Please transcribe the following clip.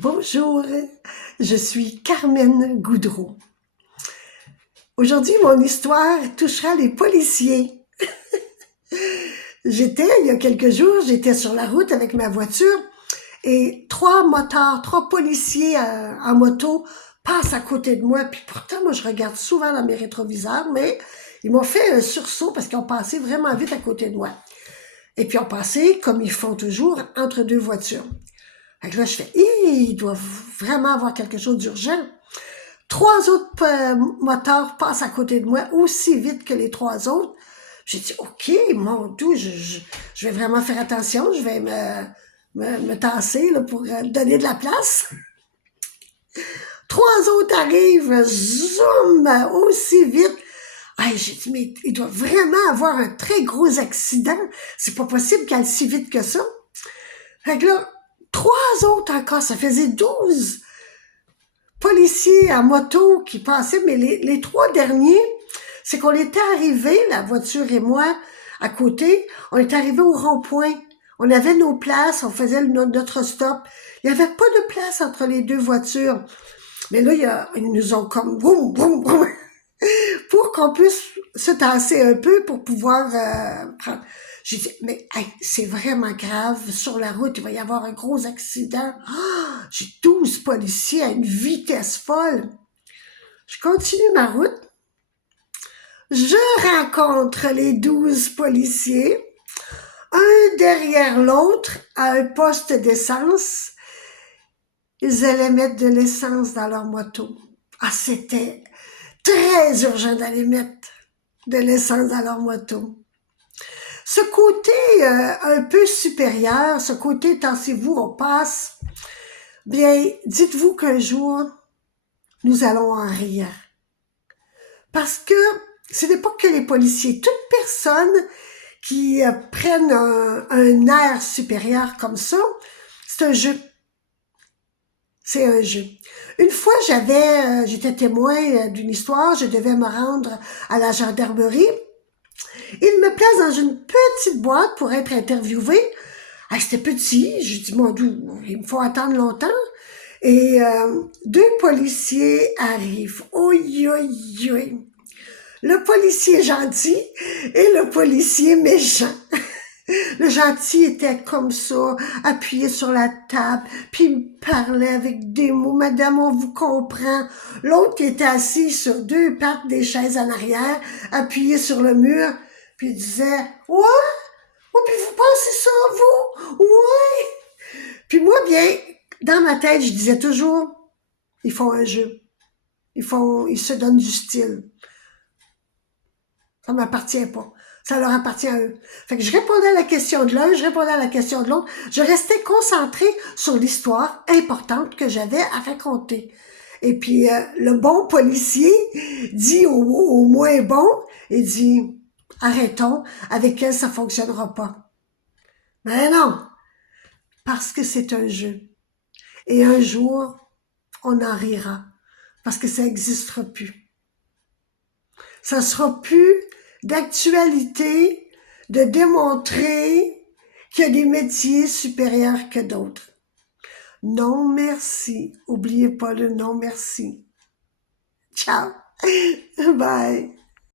Bonjour, je suis Carmen Goudreau. Aujourd'hui, mon histoire touchera les policiers. Il y a quelques jours, j'étais sur la route avec ma voiture et trois policiers en moto passent à côté de moi. Puis pourtant, moi, je regarde souvent dans mes rétroviseurs, mais ils m'ont fait un sursaut parce qu'ils ont passé vraiment vite à côté de moi. Et puis, ils ont passé, comme ils font toujours, entre deux voitures. Fait que là, je fais, ils doivent vraiment avoir quelque chose d'urgent. Trois autres moteurs passent à côté de moi aussi vite que les trois autres. J'ai dit, OK, mon Dieu, je vais vraiment faire attention. Je vais me tasser là, pour donner de la place. Trois autres arrivent, zoom, aussi vite. Hey, j'ai dit, mais il doit vraiment avoir un très gros accident. C'est pas possible qu'elle aille si vite que ça. Fait que là, trois autres encore, ça faisait 12 policiers à moto qui passaient, mais les trois derniers, c'est qu'on était arrivés, la voiture et moi, à côté, on est arrivés au rond-point. On avait nos places, on faisait notre stop. Il n'y avait pas de place entre les deux voitures. Mais là, ils nous ont comme boum, boum, boum, pour qu'on puisse se tasser un peu pour pouvoir prendre. J'ai dit, mais hey, c'est vraiment grave. Sur la route, il va y avoir un gros accident. Oh, j'ai 12 policiers à une vitesse folle. Je continue ma route. Je rencontre les 12 policiers, un derrière l'autre, à un poste d'essence. Ils allaient mettre de l'essence dans leur moto. Ah, c'était très urgent d'aller mettre de l'essence dans leur moto. Ce côté un peu supérieur, ce côté tassez-vous, on passe, bien, dites-vous qu'un jour, nous allons en rire. Parce que ce n'est pas que les policiers, toute personne qui prennent un air supérieur comme ça, c'est un jeu. C'est un jeu. Une fois, j'étais témoin d'une histoire, je devais me rendre à la gendarmerie. Il me place dans une petite boîte pour être interviewé. Ah, c'était petit, je dis, mon Dieu, il me faut attendre longtemps. Et deux policiers arrivent. Oi, oi, oi. Le policier gentil et le policier méchant. Le gentil était comme ça, appuyé sur la table, puis il me parlait avec des mots. Madame, on vous comprend. L'autre était assis sur deux pattes des chaises en arrière, appuyé sur le mur, puis il disait, ouais, oh, puis vous pensez ça, vous? Ouais. Puis moi, bien, dans ma tête, je disais toujours, ils font un jeu. Ils se donnent du style. Ça m'appartient pas. Ça leur appartient à eux. Fait que je répondais à la question de l'un, je répondais à la question de l'autre. Je restais concentrée sur l'histoire importante que j'avais à raconter. Et puis, le bon policier dit au moins bon, il dit, arrêtons, avec elle, ça fonctionnera pas. Mais non, parce que c'est un jeu. Et un jour, on en rira, parce que ça n'existera plus. Ça sera plus d'actualité de démontrer qu'il y a des métiers supérieurs que d'autres. Non, merci. Oubliez pas le non, merci. Ciao. Bye.